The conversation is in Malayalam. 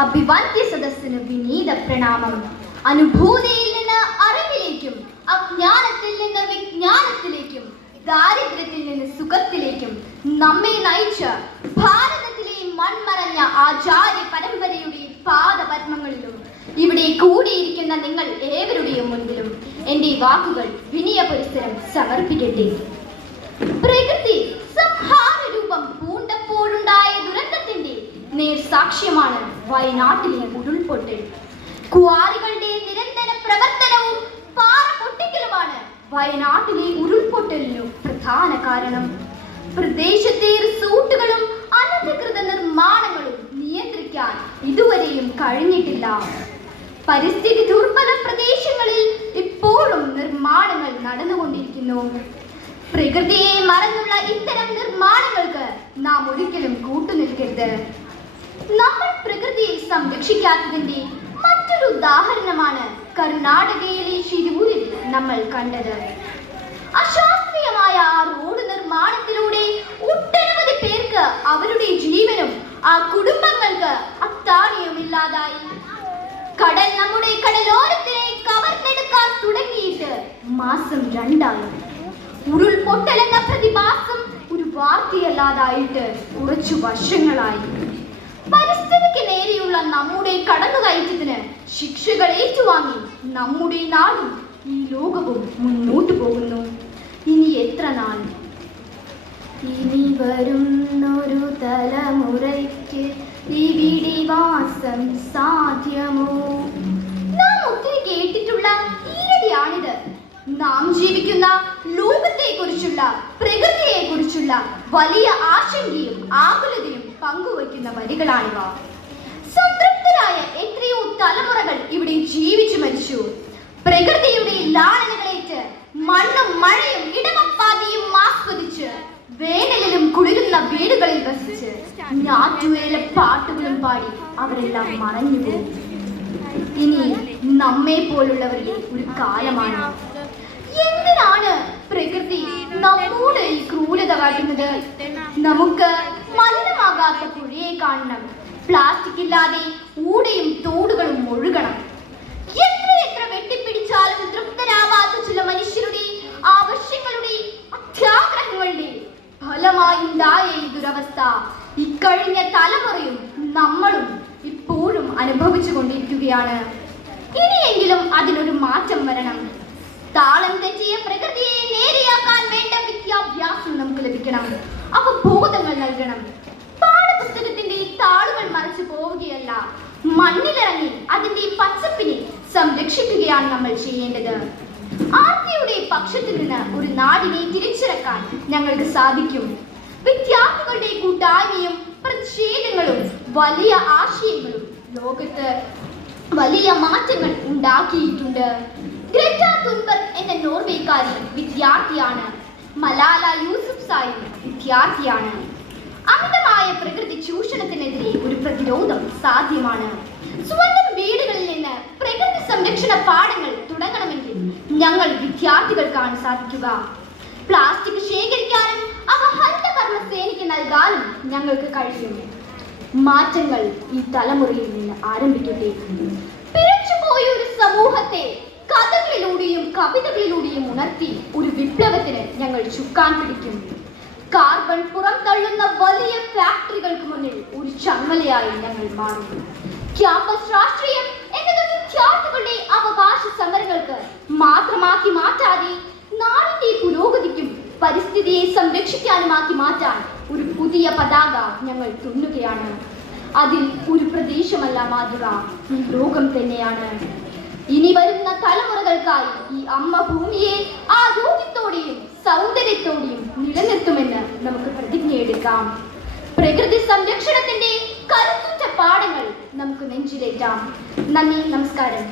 അഭിവാദ്യ സദസ്സിന് വിനീത പ്രണാമം. അനുഭൂതിയിൽ നിന്ന് അറിവിലേക്കും, അജ്ഞാനത്തിൽ നിന്ന് വിജ്ഞാനത്തിലേക്കും, ദാരിദ്ര്യത്തിൽ നിന്ന് സുഖത്തിലേക്കും നമ്മെ നയിച്ച ഭാരതത്തിലെ മൺമറഞ്ഞ ആചാര്യ പരമ്പരയുടെ പാദപത്മങ്ങളിലും ഇവിടെ കൂടിയിരിക്കുന്ന നിങ്ങൾ ഏവരുടെയും മുൻപിലും എൻ്റെ വാക്കുകൾ വിനയപുരസ്സരം സമർപ്പിക്കട്ടെ. പ്രകൃതി സംഹാര രൂപം പൂണ്ടപ്പോഴുണ്ടായ ദുരന്തത്തിന്റെ നേർസാക്ഷ്യമാണ് വയനാട്ടിലെ ഉരുൾപൊട്ടൽ. ക്വാറികളുടെ നിരന്തര പ്രവർത്തനവും പാറ പൊട്ടിക്കലുമാണ് വയനാട്ടിലെ ഉരുൾപൊട്ടലിനു പ്രധാന കാരണം. പ്രദേശത്തെ റിസോർട്ടുകളും അനധികൃത നിർമ്മാണങ്ങളും നിയന്ത്രിക്കാൻ ഇതുവരെയും കഴിഞ്ഞിട്ടില്ല. പരിസ്ഥിതി ദുർബല പ്രദേശങ്ങളിൽ ഇപ്പോഴും നിർമ്മാണങ്ങൾ നടന്നുകൊണ്ടിരിക്കുന്നു. പ്രകൃതിയെ മറന്നുള്ള ഇത്തരം നിർമ്മാണങ്ങൾക്ക് നാം ഒരിക്കലും കൂട്ടുനിൽക്കരുത്. നമ്മൾ പ്രകൃതിയെ സംരക്ഷിക്കാത്തതിന്റെ മറ്റൊരു ഉദാഹരണമാണ് കർണാടകയിലെ ഷിരൂരിൽ നമ്മൾ കണ്ടത്. അശാസ്ത്രീയമായ ആ റോഡ് നിർമ്മാണത്തിലൂടെ ഒട്ടനവധി പേർക്ക് അവരുടെ ജീവനും ആ കുടുംബങ്ങൾക്ക് അത്താണിയുമില്ലാതായി. കടൽ നമ്മുടെ കടലോരത്തിനെ കവർന്നെടുക്കാൻ തുടങ്ങിയിട്ട് മാസം 2 ആയി. ഉരുൾപൊട്ടൽ എന്ന പ്രതിഭാസം ഒരു വാർത്തയല്ലാതായിട്ട് കുറച്ചു വർഷങ്ങളായി. പരിസ്ഥിതിക്ക് നേരെയുള്ള നമ്മുടെ കടന്നുകയറ്റത്തിന് ശിക്ഷകൾ ഏറ്റുവാങ്ങി നമ്മുടെ നാടും ഈ ലോകവും മുന്നോട്ടു പോകുന്നു. ഇനി എത്ര നാൾ? ഇനി വരുന്നൊരു തലമുറയ്ക്ക് ഇവിടെ വാസം സാധ്യമോ? നാം ഒത്തിരി കേട്ടിട്ടുള്ള ഈരടിയാണിത്. നാം ജീവിക്കുന്ന ലോകത്തെ കുറിച്ചുള്ള, പ്രകൃതിയെ കുറിച്ചുള്ള വലിയ ആശങ്കയും ആകുലതയും പങ്കുവയ്ക്കുന്ന വരികളാണിവ. സംതൃപ്തരായ എത്രയോ തലമുറകൾ ഇവിടെ ജീവിച്ചു മരിച്ചു. പ്രകൃതിയുടെ ലാളനകളേറ്റ് മണ്ണും മഴയും ഇടമപ്പാതിയും ആസ്വദിച്ച് വേനലിലും കുളിരുന്ന വീടുകളിൽ വസിച്ച് ഞാറ്റുവേല പാട്ടുകളും പാടി അവരെല്ലാം മറഞ്ഞുപോകും. ഇനി നമ്മെ പോലുള്ളവരുടെ ഒരു കാലമാണ്. എന്തിനാണ് പ്രകൃതി നമ്മോട് ഈ ക്രൂരത കാട്ടുന്നത്? നമുക്ക് മലിനമാകാത്ത പുഴയെ കാണണം. പ്ലാസ്റ്റിക് ഇല്ലാതെ ഊടയും തോടുകളും ഒഴുകണം. എത്ര വെട്ടിപ്പിടിച്ചാലും തൃപ്തരാവാത്ത ചില മനുഷ്യരുടെ ആവശ്യങ്ങളുടെ, അത്യാഗ്രഹങ്ങളുടെ ഫലമായുണ്ടായ ഈ ദുരവസ്ഥ ഇക്കഴിഞ്ഞ തലമുറയും നമ്മളും ഇപ്പോഴും അനുഭവിച്ചു കൊണ്ടിരിക്കുകയാണ്. ഇനിയെങ്കിലും അതിനൊരു മാറ്റം വരണം. താളം തെറ്റിയ പ്രകൃതിയെ നേരെയാക്കാൻ വേണ്ട വിദ്യാഭ്യാസം നമുക്ക് ലഭിക്കണം. അവബോധങ്ങൾ നൽകണം. പാഠപുസ്തകത്തിന്റെ താളുകൾ മറിച്ചു പോവുകയല്ല, മണ്ണിലിറങ്ങി അതിന്റെ പച്ചപ്പിനെ സംരക്ഷിക്കുകയാണ് നമ്മൾ ചെയ്യേണ്ടത്. ആർത്തിയുടെ പക്ഷത്തിൽ നിന്ന് ഒരു നാടിനെ തിരിച്ചിറക്കാൻ ഞങ്ങൾക്ക് സാധിക്കും. വിദ്യാർത്ഥികളുടെ കൂട്ടായ്മയും പ്രതിഷേധങ്ങളും വലിയ ആശയങ്ങളും ലോകത്ത് വലിയ മാറ്റങ്ങൾ ഉണ്ടാക്കിയിട്ടുണ്ട്. ഗ്രേറ്റ തുൻബർഗ് എന്ന നോർവേക്കാരി വിദ്യാർത്ഥിയാണ്. മലാല യൂസഫ്സായി വിദ്യാർത്ഥിയാണ്. അമിതമായ പ്രകൃതി ചൂഷണത്തിനെതിരെ ഒരു പ്രതിരോധം സാധ്യമാണ്. സ്വന്തം വീടുകളിൽ നിന്ന് പ്രകൃതി സംരക്ഷണ പാഠങ്ങൾ തുടങ്ങണമെങ്കിൽ ഞങ്ങൾ വിദ്യാർത്ഥികൾക്കാണ് സാധിക്കുക. പ്ലാസ്റ്റിക് ശേഖരിക്കാനും അവ ഹരിതകർമ്മ സേനയ്ക്ക് നൽകാനും ഞങ്ങൾക്ക് കഴിയും. മാറ്റങ്ങൾ ഈ തലമുറയിൽ നിന്ന് ആരംഭിക്കട്ടെ. പിഴച്ചുപോയ ഒരു സമൂഹത്തെ കഥകളിലൂടെയും കവിതകളിലൂടെയും ഉണർത്തി ഒരു വിപ്ലവത്തിന് ഞങ്ങൾ ചുക്കാൻ പിടിക്കും. കാർബൺ പുറംതള്ളുന്ന വലിയ ഫാക്ടറികൾക്ക് മുന്നിൽ ഒരു ചങ്ങലയായി ഞങ്ങൾ മാറും. ക്യാമ്പസ് രാഷ്ട്രീയം എന്നത് വിദ്യാർത്ഥികളുടെ അവകാശ സമരങ്ങൾക്ക് മാത്രമാക്കി മാറ്റാതെ നാടിന്റെ പുരോഗതിക്കും പരിസ്ഥിതിയെ സംരക്ഷിക്കാനുമാക്കി മാറ്റാൻ ഒരു പുതിയ പതാക ഞങ്ങൾ തുന്നുകയാണ്. അതിൽ ഒരു പ്രദേശമല്ല മാതൃക, ഈ ലോകം തന്നെയാണ്. ഇനി വരുന്ന തലമുറകൾക്കായി ഈ അമ്മ ഭൂമിയെ ആരോഗ്യത്തോടെയും സൗന്ദര്യത്തോടെയും നിലനിർത്തുമെന്ന് നമുക്ക് പ്രതിജ്ഞയെടുക്കാം. പ്രകൃതി സംരക്ഷണത്തിന്റെ കരുത്തുറ്റ പാഠങ്ങൾ നമുക്ക് നെഞ്ചിലേറ്റാം. നന്ദി, നമസ്കാരം.